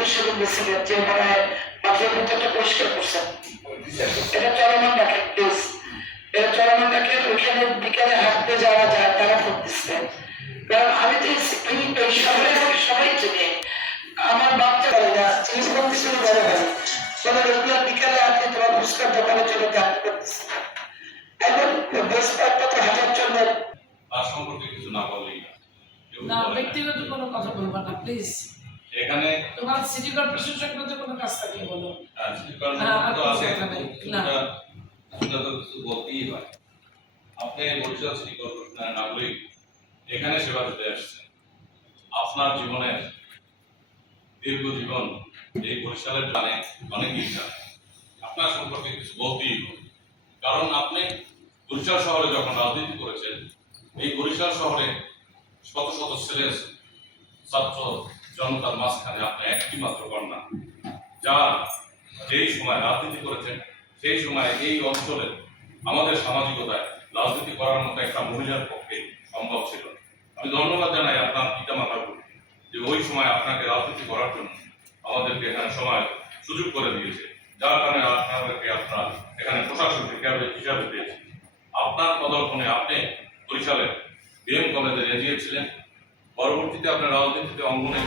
পরিষদের প্রেসিডেন্ট যে মনে হয় মাঠের ভিতরটা পরিষ্কার করছেন, এটা চলমান রাখেন প্লিজ, এটা চলমান রাখেন। ওইখানে বিকালে হাঁটতে যাওয়া যায় তারা করতেছে, কারণ আমি তো এই শহরে সবাই চিনি, আমার বাচ্চা বলে না জিনিস করতেছে বড় ভাই চলো রেগুলার বিকালে আপনি তোমার ফুচকার দোকানে চলে যাতে করতেছে, এখন বেশ কয়েকটা হাজার জন্য তার সম্পর্কে কিছু না বললেই না, ব্যক্তিগত কোনো কথা বলবা না প্লিজ। এখানে তোমার সিটি কর্পোরেশন সংক্রান্ত কোনো কাজ থাকলে বলো। সিটি কর্পোরেশন তো আছে, সেটা তো কিছু বলতেই হয়। আপনি বরিশাল সিটি কর্পোরেশনের নাগরিক, এখানে সেবা দিতে আসছেন। আপনার জীবনের দীর্ঘ জীবন এই বরিশালের টানে অনেক ইচ্ছা, আপনার সম্পর্কে কিছু বলতেই হবে। কারণ আপনি বরিশাল শহরে যখন রাজনীতি করেছেন, এই বরিশাল শহরে শত শত ছেলে ছাত্র জনতার মাঝখানে আপনি একটি মাত্র কন্যা, যা যেই সময় রাজনীতি করেছেন সেই সময় এই অঞ্চলে আমাদের সামাজিকতায় রাজনীতি করার মতো একটা মহিলার পক্ষে সম্ভব ছিল। আমি ধন্যবাদ জানাই আপনার পিতা মাতার প্রতি যে ওই সময় আপনাকে রাজনীতি করার জন্য আমাদেরকে এখানে সময় সুযোগ করে দিয়েছে, যার কারণে আপনাদেরকে আপনার এখানে প্রশাসক হিসাবে পেয়েছে। আপনার পদার্পণে আপনি বরিশালে বিএম কলেজে রেজিয়েট ছিলেন, পরবর্তীতে আপনার রাজনীতিতে অঙ্গনে